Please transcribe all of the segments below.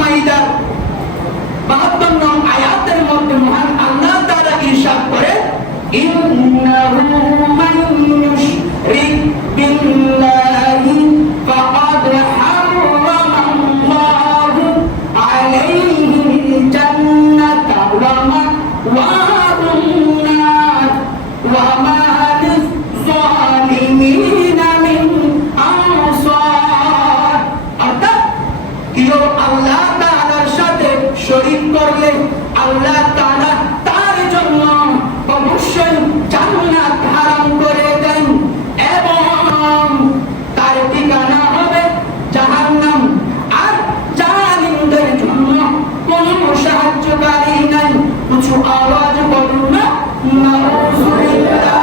মাইদার 72 নং আয়াতের মধ্যে মহান আল্লাহ তাআলা ইরশাদ করে, ইন্নাহু মান ইউশরিক বিল্লাহি ফাকাদ হারামাল্লাহু আলাইহিল জান্নাতা ওয়া মাওয়াহুন নার ওয়া মা লিয-যালিমিনা মিন আনসার। অর্থাৎ কেউ আল্লাহ তাআলার সাথে শরীক করলে আল্লাহ তাআলা তার জন্য অবশ্যই জান্নাত হারাম করে দেন এবং তার ঠিকানা হবে জাহান্নাম। আর জালিমদের জন্য কোনো সাহায্যকারী নাই। কিছু আওয়াজ বলুন না নাউযুবিল্লাহ।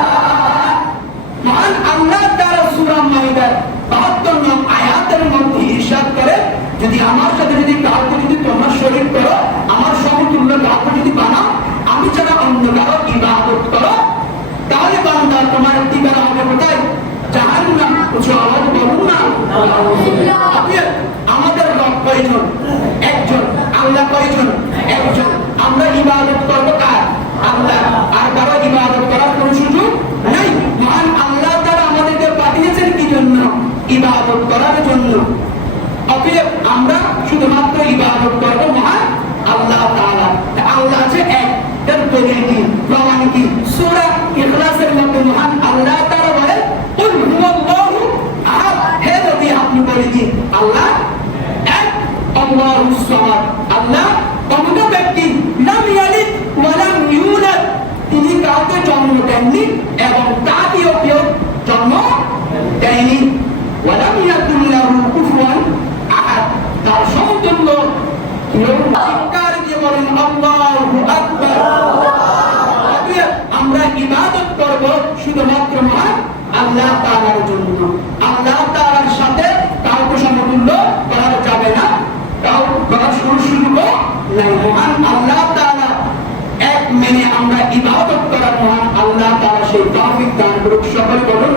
মহান আল্লাহ তাআলা সূরা মাইদার 72 নং আয়াতের মধ্যে ইরশাদ করে, যদি আমার সাথে কাউকে যদি তোমরা শরীক করো, আমার সমতুল্য কাউকে যদি বানাও, আমি ছাড়া অন্য কারো ইবাদত করো, তাহলে বান্দা তোমার ঠিকানা হবে কোথায়? জাহান্নাম। কিছু আওয়াজ বলুন না নাউযুবিল্লাহ। আমাদের রব কয়জন? একজন। আল্লাহ কয়জন? একজন। আমরা ইবাদত করব কার? আল্লাহ। আর কারো ইবাদত করার কোনো সুযোগ নাই। মহান আল্লাহ তাআলা আমাদেরকে পাঠিয়েছেন কি জন্য? ইবাদত করার জন্য। অতএব আমরা শুধুমাত্র ইবাদত করব মহান আল্লাহ তাআলা। আল্লাহ যে এক, এর দলিল কি? প্রমাণ কি? সূরা ইখলাসের মধ্যে মহান আল্লাহ তাআলা বলেন, কুল হুয়াল্লাহু আহাদ। হে নবী আপনি বলে দিন আল্লাহ এক, আল্লাহুস সামাদ। আল্লাহ অন্য ব্যক্তি, লাম ইয়ালিদ ওয়া লাম ইউলাদ, তিনি কাউকে জন্ম দেননি এবং তাকেও কেউ জন্ম দেয়নি। ওয়া লাম ইয়াকুল লাহু কুফুয়ান আহাদ, তার সমতুল্য কেউ চিৎকার দিয়ে বলেন আল্লাহু আকবার। আমরা ইবাদত করব শুধুমাত্র মহান আল্লাহ তাআলার জন্য। আল্লাহ তাআলার সাথে কাউকে সমতুল্য করা যাবে না, কাউকে করার সুযোগ নাই। মহান আল্লাহ তাআলা এক মেনে আমরা ইবাদত করার মহান আল্লাহ তাআলা সেই তৌফিক দান করুক। সকলে বলুন